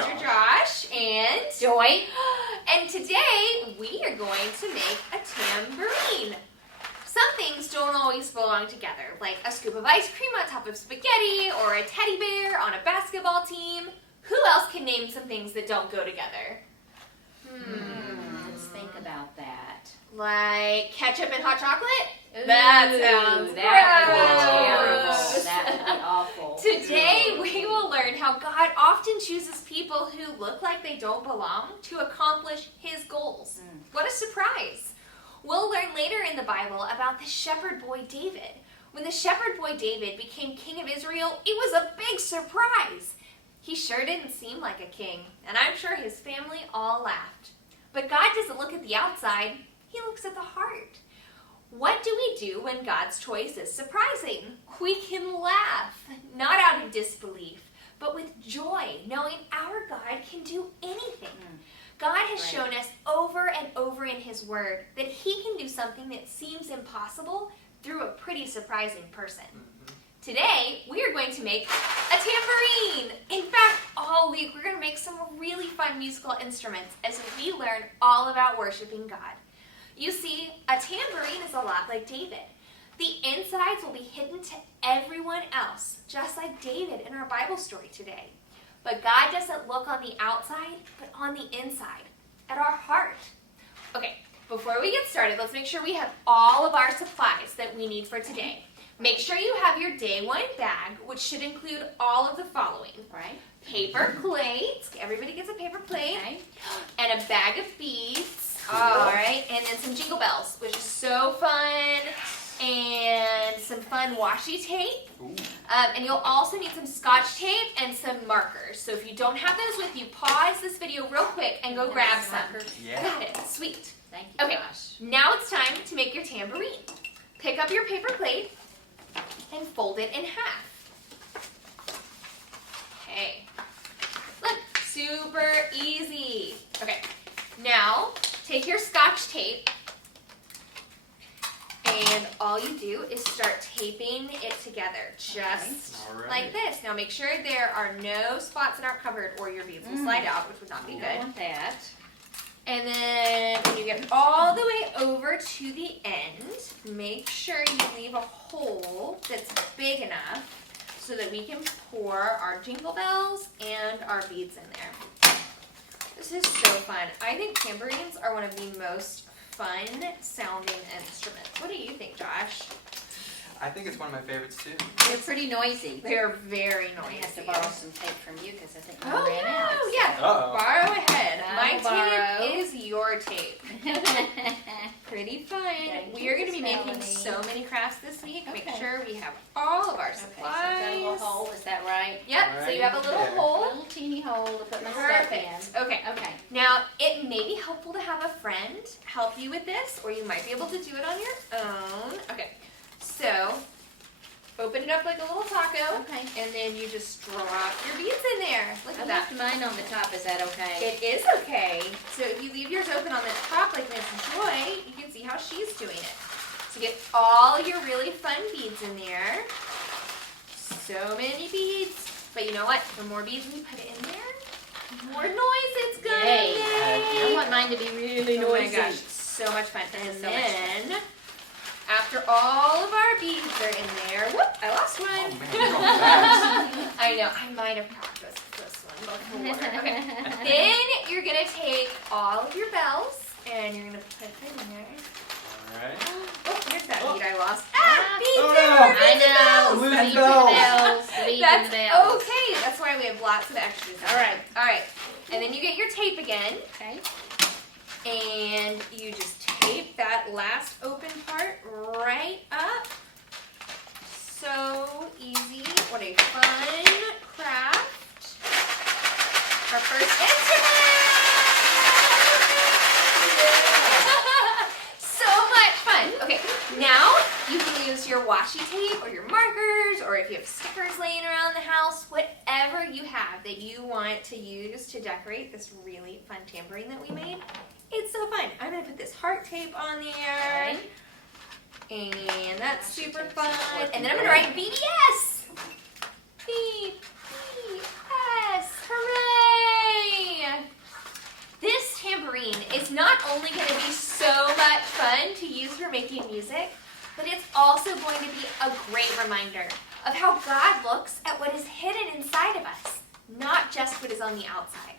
Mr. Josh and Joy. And today we are going to make a tambourine. Some things don't always belong together, like a scoop of ice cream on top of spaghetti or a teddy bear on a basketball team. Who else can name some things that don't go together? Let's think about that. Like ketchup and hot chocolate? Ooh, That sounds that gross. would be terrible. That would be awful. Today we will learn how God often chooses people who look like they don't belong to accomplish His goals. What a surprise! We'll learn later in the Bible about the shepherd boy David. When the shepherd boy David became king of Israel, it was a big surprise. He sure didn't seem like a king, and I'm sure his family all laughed. But God doesn't look at the outside, He looks at the heart. What do we do when God's choice is surprising? We can laugh, not out of disbelief, but with joy, knowing our God can do anything. God has shown us over and over in His Word that He can do something that seems impossible through a pretty surprising person. Today, we are going to make a tambourine. In fact, all week we're going to make some really fun musical instruments as we learn all about worshiping God. You see, a tambourine is a lot like David. The insides will be hidden to everyone else, just like David in our Bible story today. But God doesn't look on the outside, but on the inside, at our heart. Okay, before we get started, let's make sure we have all of our supplies that we need for today. Make sure you have your day one bag, which should include all of the following. Right. Paper plates. Everybody gets a paper plate. Okay. And a bag of beads. All right. And then some jingle bells, which is so fun. And some fun washi tape. And you'll also need some scotch tape and some markers. So if you don't have those with you, pause this video real quick and go grab some. Yeah. Got it. Sweet. Thank you, Okay. Josh. Now it's time to make your tambourine. Pick up your paper plate and fold it in half. Okay. Look, super easy. Okay, now take your scotch tape and all you do is start taping it together, just like this. Now make sure there are no spots in our cupboard or your beads will slide out, which would not be I good. want that. And then when you get all the way over to the end, make sure you leave a hole that's big enough so that we can pour our jingle bells and our beads in there. This is so fun. I think tambourines are one of the most fun sounding instruments. What do you think, Josh? I think it's one of my favorites too. They're pretty noisy. They're very I noisy. have to borrow some tape from you because I think mine Oh, ran out. yeah. Uh-oh. Borrow ahead. My I'll borrow. tape is your tape. Pretty fun. Thank We are going to be you, making Melanie. so many crafts this week. Make Okay. sure we have all of our Okay, so supplies. I've got a little hole, is that right? Yep, so you have a little Right there. A hole. little teeny hole to put my stuff Perfect. Okay. in. Okay. Now, it may be helpful to have a friend help you with this, or you might be able to do it on your own. Okay, so open it up like a little taco, Okay. and then you just drop your beads in there. Look I at that. left mine on the top, is that okay? It is okay. So if you leave yours open on the top like Miss Joy, you can see how she's doing it. So get all your really fun beads in there. So many beads. But you know what? The more beads we put in there, the more noise it's gonna Yay. make. I want mine to be really Oh my noisy. gosh, so much fun. This And is so much then, after all of our beads are in there, whoop, I lost one. Oh man, you're going fast. I know, I might have practiced this one before. Okay, then you're gonna take all of your bells and you're gonna put them in there. Alright. Oh, here's that bead I lost. Ah, Beads oh in no. our I beads and know. bells. Losing Beads and bells. bells. Beads That's and bells. okay. That's why we have lots of extras. All right. All right. And then you get your tape again. Okay. And you just tape that last open part right up. So easy. What a fun craft. Our first instrument! So much fun. Okay, now you can use your washi tape or your markers, or if you have stickers laying around the house, whatever you have that you want to use to decorate this really fun tambourine that we made. It's so fun. I'm going to put this heart tape on there. Okay. And that's super fun. And then I'm going to write VBS. VBS. Hooray! only going to be so much fun to use for making music, but it's also going to be a great reminder of how God looks at what is hidden inside of us, not just what is on the outside.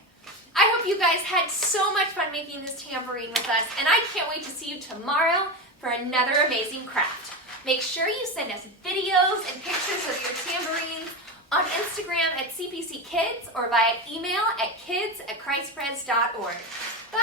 I hope you guys had so much fun making this tambourine with us, and I can't wait to see you tomorrow for another amazing craft. Make sure you send us videos and pictures of your tambourines on Instagram at CPC Kids or via email at kids@christpres.org. Bye!